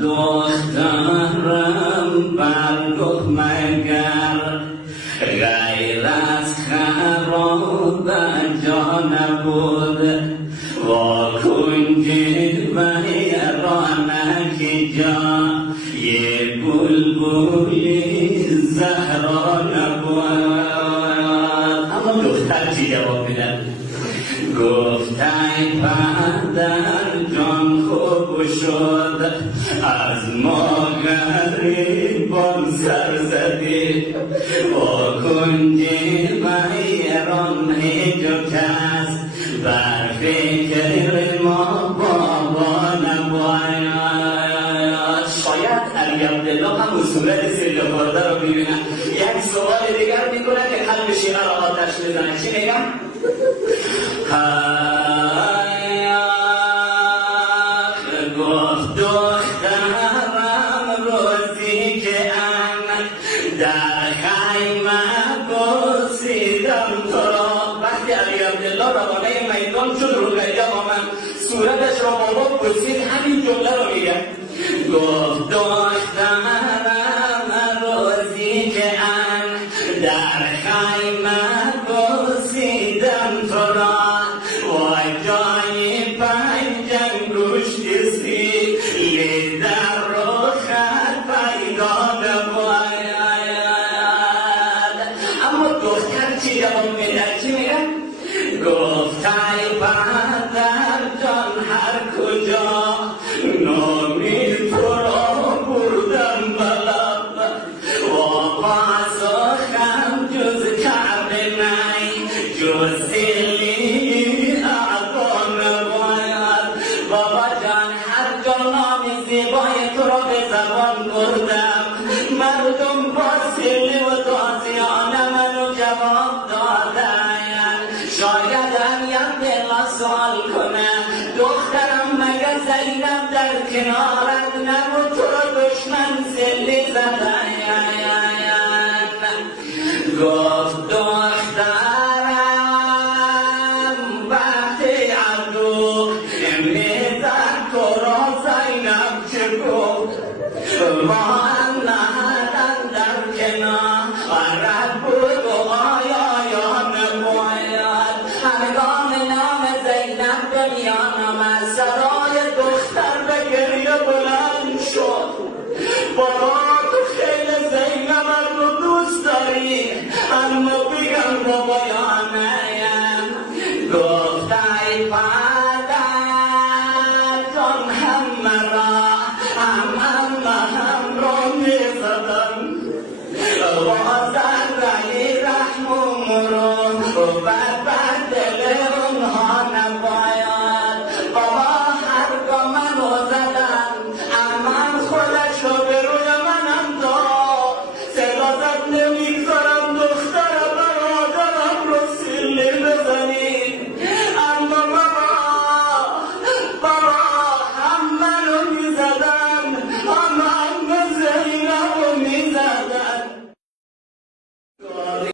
دخترم برگفت مگر غیر از خراب جا نبود وا کنجد و رانک جا یه بلبلی زهرا نبود. اما دختر چی جواب میدن؟ گفت ای پدر جان خوب شد از ما غریبان سر زدی با کنجی و ایران هیچ کس بر فکر ما بابا نباید. شاید علی عبدالله هم صورت سیل خورده رو ببینن. یک سوال دیگر میکنه که قلب شیعه را آتش میزنه. چی میگم؟ گفت دخترم روزی که من در خیمه بوسیدم تو را. وقتی علی عبدالله روانه میدان شد رقیه آمد صورتش را بابا بوسید همین جمله رو میگه. گفت دخترم روزی که من در خیمه بوسیدم تو را وای جای پنجم گوشتی سی در رو خط پیدا نباید. اما دختر چی جواب میده؟ چی میگه؟ گفت ای پدر جان هر کجا نامی تو را بردم بلب و پاسخم جز کرد نی جز سیلی اعضا نباید. بابا جان هر جا نام زیبای تو را به زبان بردم مردم با سیلی و تازیانه منو جواب دادن. شاید هم دل سوال کنه دخترم مگه زینب در کنارت نبود تو را دشمن سیلی زدن. گفت دخترم وقتی عدو میزد تو را زینب چه گفت ما هم نهدن در کنار رد بود و آیا یا نباید. هنگام نام زینب به میان آمد سرای دختر به گریه بلند شد. بابا تو خیلی زینبم رو دوست داری اما بگم بابا یا نیم. گفت ای پدر جان هم مرا هم را میزدم بازن رلی رحم و مرون و بد دل اونها نباید. بابا هرگاه منو زدن امان خودش رو به روی منم داد صدا زد نمیگذارم دخترم برادرم رو سیلی بزنی. اما بابا